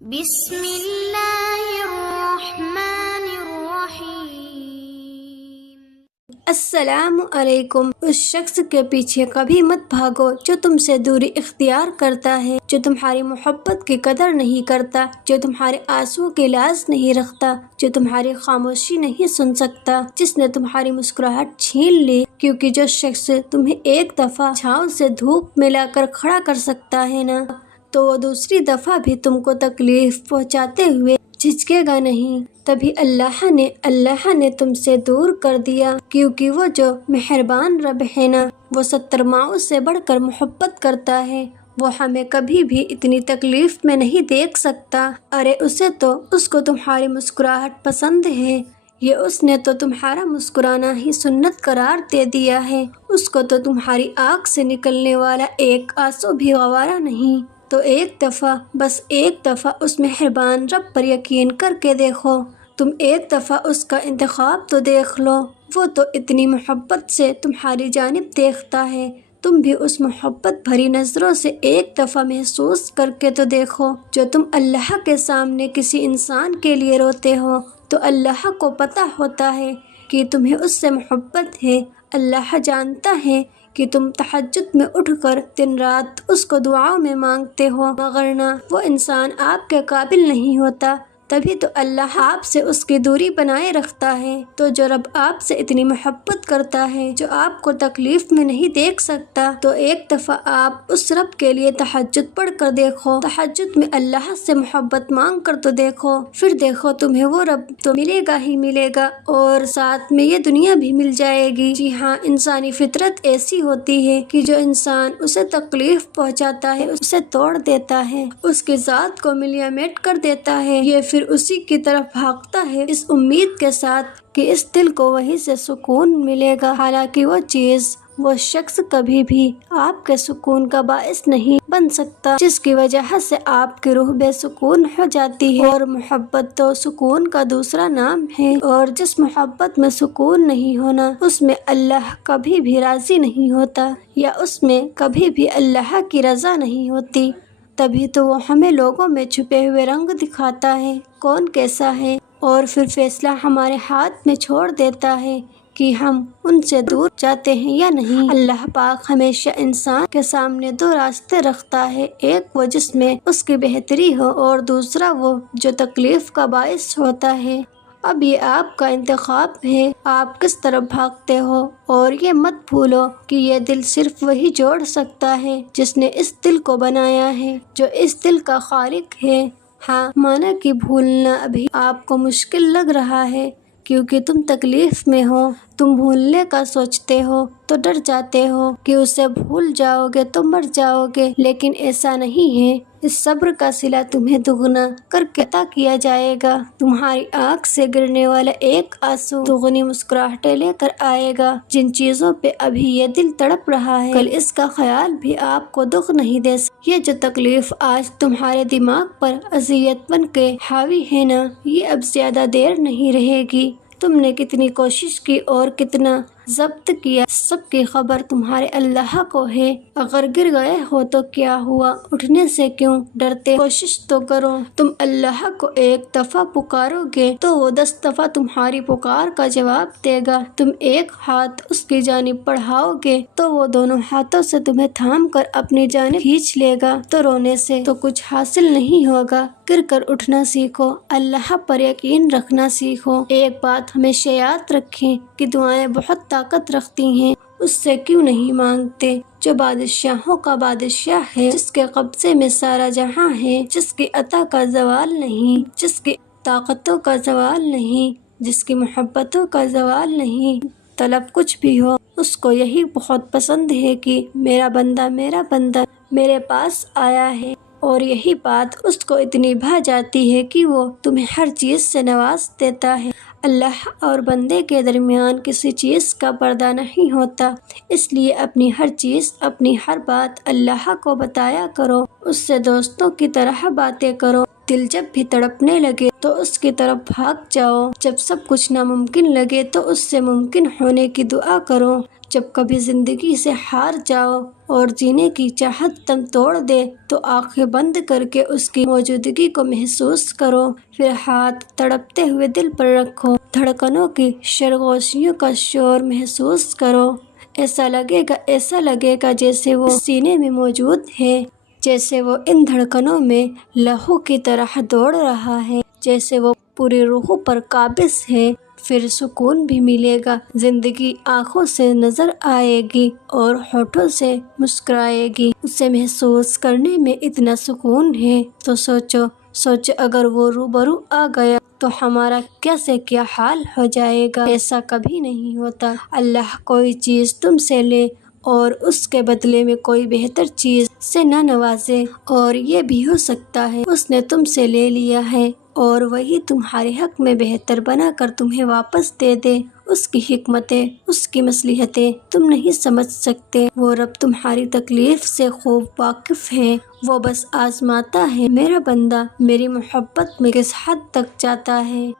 بسم اللہ الرحمن الرحیم۔ السلام علیکم۔ اس شخص کے پیچھے کبھی مت بھاگو جو تم سے دوری اختیار کرتا ہے، جو تمہاری محبت کی قدر نہیں کرتا، جو تمہارے آنسو کی لاز نہیں رکھتا، جو تمہاری خاموشی نہیں سن سکتا، جس نے تمہاری مسکراہٹ چھین لی۔ کیونکہ جو شخص تمہیں ایک دفعہ چھاؤں سے دھوپ میں لا کر کھڑا کر سکتا ہے نا، تو وہ دوسری دفعہ بھی تم کو تکلیف پہنچاتے ہوئے جھجکے گا نہیں۔ تبھی اللہ نے تم سے دور کر دیا، کیونکہ وہ جو مہربان رب ہے نا، وہ 70 ماؤں سے بڑھ کر محبت کرتا ہے۔ وہ ہمیں کبھی بھی اتنی تکلیف میں نہیں دیکھ سکتا۔ ارے اس کو تمہاری مسکراہٹ پسند ہے۔ اس نے تو تمہارا مسکرانا ہی سنت قرار دے دیا ہے۔ اس کو تو تمہاری آنکھ سے نکلنے والا ایک آنسو بھی گوارا نہیں۔ تو ایک دفعہ، بس ایک دفعہ اس مہربان رب پر یقین کر کے دیکھو۔ تم ایک دفعہ اس کا انتخاب تو دیکھ لو۔ وہ تو اتنی محبت سے تمہاری جانب دیکھتا ہے۔ تم بھی اس محبت بھری نظروں سے ایک دفعہ محسوس کر کے تو دیکھو۔ جو تم اللہ کے سامنے کسی انسان کے لیے روتے ہو، تو اللہ کو پتہ ہوتا ہے کہ تمہیں اس سے محبت ہے۔ اللہ جانتا ہے کہ تم تہجد میں اٹھ کر دن رات اس کو دعاؤں میں مانگتے ہو، مگر وہ انسان آپ کے قابل نہیں ہوتا۔ تبھی تو اللہ آپ سے اس کی دوری بنائے رکھتا ہے۔ تو جو رب آپ سے اتنی محبت کرتا ہے، جو آپ کو تکلیف میں نہیں دیکھ سکتا، تو ایک دفعہ آپ اس رب کے لیے تہجد پڑھ کر دیکھو، تہجد میں اللہ سے محبت مانگ کر تو دیکھو۔ پھر دیکھو تمہیں وہ رب تو ملے گا ہی ملے گا، اور ساتھ میں یہ دنیا بھی مل جائے گی۔ جی ہاں، انسانی فطرت ایسی ہوتی ہے کہ جو انسان اسے تکلیف پہنچاتا ہے اسے توڑ دیتا ہے، اس کی ذات کو ملیاں میٹ کر دیتا ہے۔ یہ پھر اسی کی طرف بھاگتا ہے اس امید کے ساتھ کہ اس دل کو وہیں سے سکون ملے گا۔ حالانکہ وہ چیز، وہ شخص کبھی بھی آپ کے سکون کا باعث نہیں بن سکتا، جس کی وجہ سے آپ کی روح بے سکون ہو جاتی ہے۔ اور محبت تو سکون کا دوسرا نام ہے، اور جس محبت میں سکون نہیں ہونا، اس میں اللہ کبھی بھی راضی نہیں ہوتا، یا اس میں کبھی بھی اللہ کی رضا نہیں ہوتی۔ تبھی تو وہ ہمیں لوگوں میں چھپے ہوئے رنگ دکھاتا ہے، کون کیسا ہے، اور پھر فیصلہ ہمارے ہاتھ میں چھوڑ دیتا ہے کہ ہم ان سے دور جاتے ہیں یا نہیں۔ اللہ پاک ہمیشہ انسان کے سامنے 2 راستے رکھتا ہے، ایک وہ جس میں اس کی بہتری ہو، اور دوسرا وہ جو تکلیف کا باعث ہوتا ہے۔ اب یہ آپ کا انتخاب ہے، آپ کس طرف بھاگتے ہو۔ اور یہ مت بھولو کہ یہ دل صرف وہی جوڑ سکتا ہے جس نے اس دل کو بنایا ہے، جو اس دل کا خالق ہے۔ ہاں، مانا کہ بھولنا ابھی آپ کو مشکل لگ رہا ہے، کیونکہ تم تکلیف میں ہو۔ تم بھولنے کا سوچتے ہو تو ڈر جاتے ہو کہ اسے بھول جاؤ گے تو مر جاؤ گے، لیکن ایسا نہیں ہے۔ اس صبر کا صلہ تمہیں دگنا کر کے عطا کیا جائے گا۔ تمہاری آنکھ سے گرنے والا ایک آنسو دگنی مسکراہٹیں لے کر آئے گا۔ جن چیزوں پہ ابھی یہ دل تڑپ رہا ہے، کل اس کا خیال بھی آپ کو دکھ نہیں دے سکتا۔ یہ جو تکلیف آج تمہارے دماغ پر اذیت بن کے حاوی ہے نا، یہ اب زیادہ دیر نہیں رہے گی۔ تم نے کتنی کوشش کی اور کتنا ضبط کیا، سب کی خبر تمہارے اللہ کو ہے۔ اگر گر گئے ہو تو کیا ہوا، اٹھنے سے کیوں ڈرتے؟ کوشش تو کرو۔ تم اللہ کو ایک دفعہ پکارو گے تو وہ 10 دفعہ تمہاری پکار کا جواب دے گا۔ تم ایک ہاتھ اس کی جانب بڑھاؤ گے تو وہ دونوں ہاتھوں سے تمہیں تھام کر اپنی جانب کھینچ لے گا۔ تو رونے سے تو کچھ حاصل نہیں ہوگا، گر کر اٹھنا سیکھو، اللہ پر یقین رکھنا سیکھو۔ ایک بات ہمیشہ یاد رکھیں کہ دعائیں بہت طاقت رکھتی ہیں، اس سے کیوں نہیں مانگتے؟ جو بادشاہوں کا بادشاہ ہے، جس کے قبضے میں سارا جہاں ہے، جس کی عطا کا زوال نہیں، جس کی طاقتوں کا زوال نہیں، جس کی محبتوں کا زوال نہیں، طلب کچھ بھی ہو، اس کو یہی بہت پسند ہے کہ میرا بندہ میرے پاس آیا ہے۔ اور یہی بات اس کو اتنی بھا جاتی ہے کہ وہ تمہیں ہر چیز سے نواز دیتا ہے۔ اللہ اور بندے کے درمیان کسی چیز کا پردہ نہیں ہوتا، اس لیے اپنی ہر چیز، اپنی ہر بات اللہ کو بتایا کرو، اس سے دوستوں کی طرح باتیں کرو۔ دل جب بھی تڑپنے لگے تو اس کی طرف بھاگ جاؤ، جب سب کچھ ناممکن لگے تو اس سے ممکن ہونے کی دعا کرو۔ جب کبھی زندگی سے ہار جاؤ اور جینے کی چاہت تم توڑ دے تو آنکھیں بند کر کے اس کی موجودگی کو محسوس کرو، پھر ہاتھ تڑپتے ہوئے دل پر رکھو، دھڑکنوں کی سرگوشیوں کا شور محسوس کرو، ایسا لگے گا جیسے وہ سینے میں موجود ہے، جیسے وہ ان دھڑکنوں میں لہو کی طرح دوڑ رہا ہے، جیسے وہ پوری روح پر قابض ہے۔ پھر سکون بھی ملے گا، زندگی آنکھوں سے نظر آئے گی اور ہونٹوں سے مسکرائے گی۔ اسے محسوس کرنے میں اتنا سکون ہے تو سوچو اگر وہ روبرو آ گیا تو ہمارا کیا سے کیا حال ہو جائے گا۔ ایسا کبھی نہیں ہوتا، اللہ کوئی چیز تم سے لے اور اس کے بدلے میں کوئی بہتر چیز سے نہ نوازے، اور یہ بھی ہو سکتا ہے اس نے تم سے لے لیا ہے اور وہی تمہارے حق میں بہتر بنا کر تمہیں واپس دے دے۔ اس کی حکمتیں، اس کی مصلحتیں تم نہیں سمجھ سکتے، وہ رب تمہاری تکلیف سے خوب واقف ہے، وہ بس آزماتا ہے میرا بندہ میری محبت میں کس حد تک جاتا ہے۔